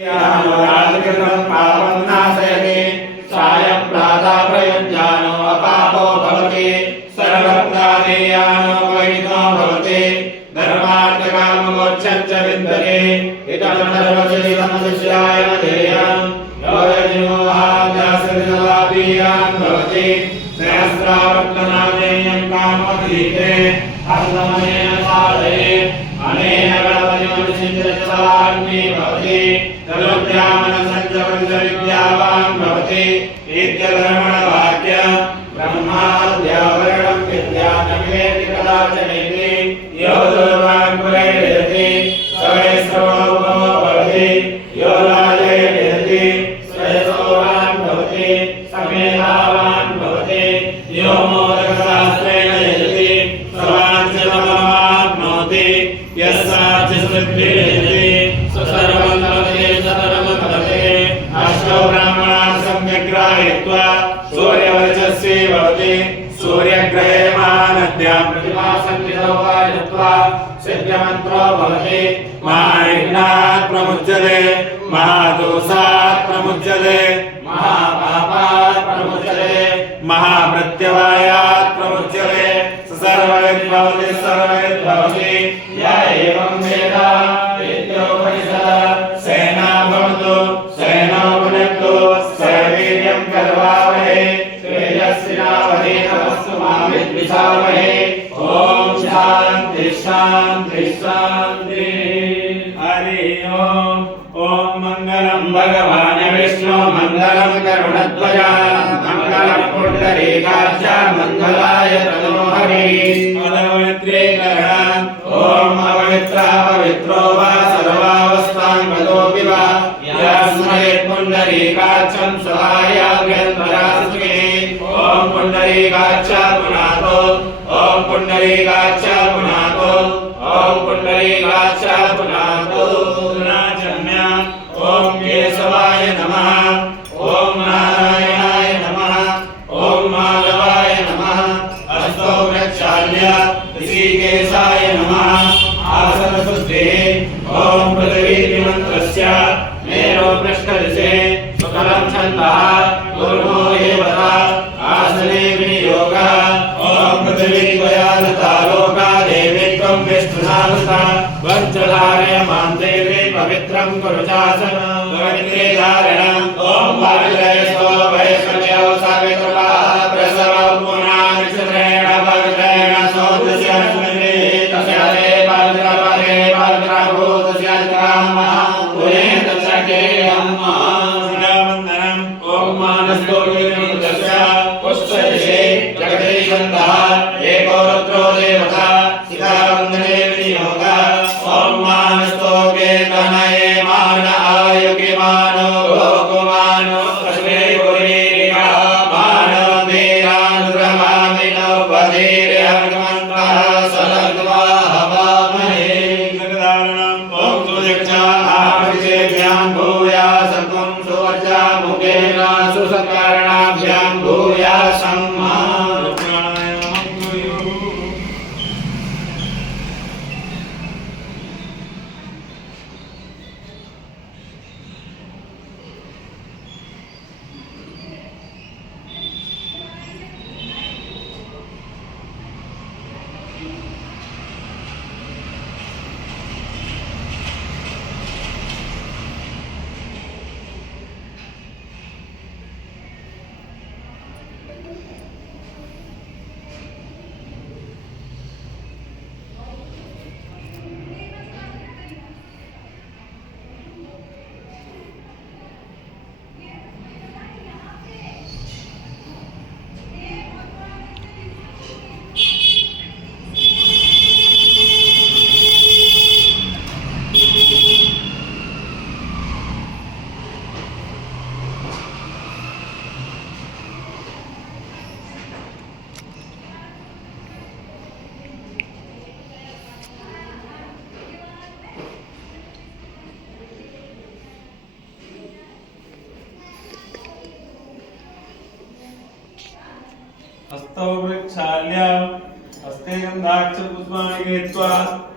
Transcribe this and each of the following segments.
यानुराजकृतं पापं नाशयति सायं प्रातः प्रयुञ्जानो अपापो भवति सर्वत्रादेयानो पवित्रो भवति धर्मार्थकाममोक्षञ्च विन्दते इदं सर्वसिद्धमनुष्याय देयं योजनोहाद्यासरितलाभीयान् भवति सहस्रावर्तनादेयं कामधीते हस्तमनेन साधये अनेन गणपतिमनुसिद्धस्वाग्नि भवति विद्यावान् भवति इत्यधर्मणवाक्य ब्रह्माद्यावरणं विद्यानमेति कदाचनेति यो दुर्वान् पुरैरयति स वै सर्वभौमो भवति यो राजयति स यशोवान् भवति स मेधावान् भवति यो मोदकशास्त्रेण यजति स वाञ्छितमवाप्नोति यस्यार्चितसिद्धिर्यजति स सर्वं अष्टौ ब्राह्मणान् सम्यग्राहयित्वा सूर्यवर्चस्वी भवति सूर्यग्रहे महानद्यां प्रतिमासन्निधौ वायुत्वा सिद्धमन्त्रो भवति महायज्ञात् प्रमुच्यते महादोषात् प्रमुच्यते महापापात् प्रमुच्यते महाप्रत्यवायात् प्रमुच्यते सर्वविद् भवति सर्वविद् भवति य एवं वेद वेद्योपनिषदः सेना भवतु सेनो भुनक्तु सर्वीर्यं करवावहै तेजस्विनावधीतमस्तु मा विद्विषावहै ॐ शान्ति शान्ति शान्ति हरि ओम् ॐ मङ्गलं भगवान् विष्णु मङ्गलं गरुडध्वज मङ्गलं पुण्डरीकाक्ष मङ्गलाय तनोहरि पदपवित्रीकरण ॐ अपवित्रः पवित्रो वा सर्वावस्थां गतोऽपि वा यस्मै पुण्डरीकाक्षं सहायाभ्यन्तरास्मे ॐ पुण्डरीकाक्ष पुनातो ॐ पुण्डरीकाक्ष पुनातो ॐ पुण्डरीकाक्ष पुनातो पुनाचम्य ॐ केशवाय नमः ॐ नारायणाय नमः ॐ माधवाय नमः अस्तौ प्रक्षाल्य ऋषिकेशाय नमः आसनशुद्धिः ॐ पृथिवीमन्त्रस्य मेरो पृष्ठदिशे सुकलं छन्दः गुरुमो एवः आसने विनियोगः ॐ पृथिवीद्वयालता लोका देवी त्वं विष्णुनामता वञ्चधारयमां देवी पवित्रं कुरु चासनं पवित्रे धारणम् ॐ पवित्रयस्तो वैष्णव्यो सावित्रवाः प्रसवं पुनानिक्षत्रेण पवित्रेण सौदस्य स्मृति तस्य ते पवित्रपदे पवित्रभूतस्य कामः पुनेत सखेयम् वन्दनम् ॐ मानस्तोगिरिमुद्रस्य पुष्पदिशे जगदीशन्दः एको रुद्रो देवता सीतावन्दने विनियोगः ॐ मानस्तोगे तनये मान आयुगे मानो भोगमानो अस्मे गुरीरिका मानो धीरानुरमामिनो वधीरे अर्गमन्तः सलग्वा हवामहे जगदारणम् ॐ सुदक्षा आमृतेभ्यां भूयासं सुवर्चा मुखेन सुसकारणाभ्यां भूयासं हस्तौ प्रक्षाल्य हस्ते गन्धाक्षपुष्पाणि गृहीत्वा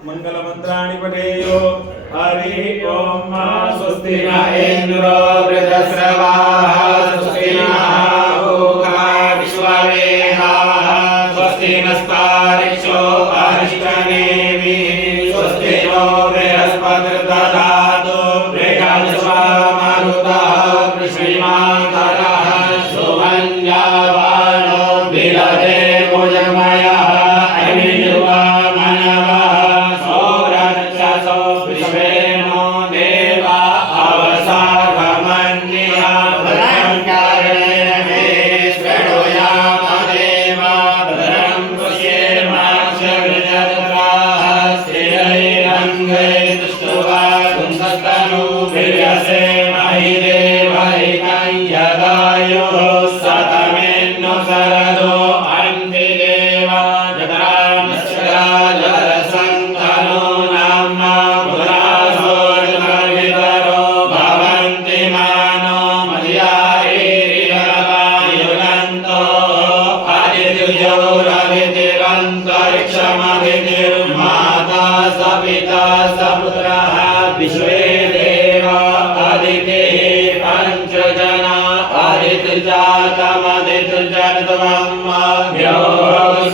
मङ्गलमन्त्राणि पठेयुः। हरि ओम स्वस्ति न इंद्रो वृद्धश्रवाः स्वस्ति नः पूषा विश्ववेदाः स्वस्ति नस्तारिक्षो अरिष्टनेमिः स्वस्ति नो बृहस्पतिर्दधातु मृगविश्वमारुतः कृष्णिमान्तरः सुमन्यावानो बिलदे भुजमयः अग्निर्वा मनवः सौरक्षसो विश्वेनो देवा अवसागमन्यः भद्रं कर्णेन मे शृणुयाम देवा भद्रं पश्येमाक्षभिर्यजत्राः स्थिरैरङ्गैस्तुष्ट्वा कुन्दस्तनूभिर्यसे महि देवैकं यदायुः सतमेन्नु शरदो अन्ति देवा जगरामश्चरा जलसन्तनो नाम पुरासोर्गवितरो भवन्ति मानो मर्यायैरियवायुनन्तो आदित्योरदितिरन्तरिक्षमदितिर्माता स पिता स पुत्रः विश्वे देवा आदितिः पञ्चजना आदितिर्जातमदितिर्जनितमम्माभ्यो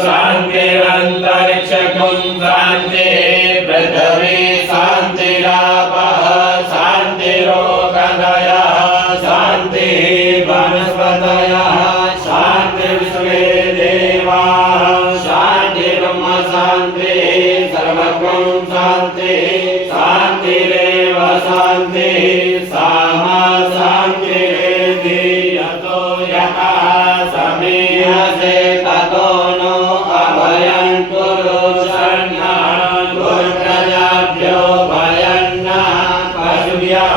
शान्तिरन्तरिक्षकुं शान्तिः पृथिवी शान्तिरापः शान्तिरोगदयः शान्तिः वनस्पतयः शान्तिर्विश्वे देवाः शान्तिर्ब्रह्म शान्तिः सर्वगं शान्तिः शान्तिरेव शान्तिः सामा शान्तिरेधि यतो यः समीहसे ततो नो अभयं कुरु शरणः गुरुप्रजाभ्यो भयन्नः पशुभ्यः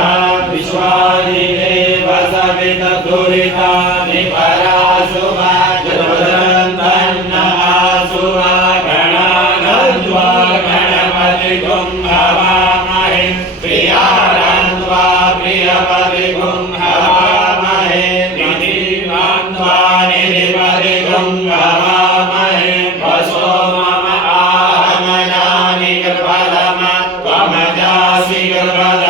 विश्वानि देव सवितदुरितानि पराशुभा जगदन्तन्नः शुभा गणानन्द्वा गणपतिगुं हवामहे प्रियानन्द्वा प्रियपतिगुं हवामहे निधिवान्त्वा निधिपतिगुं हवामहे वसो मम आहमनानि कृपदम त्वमजासि कृपद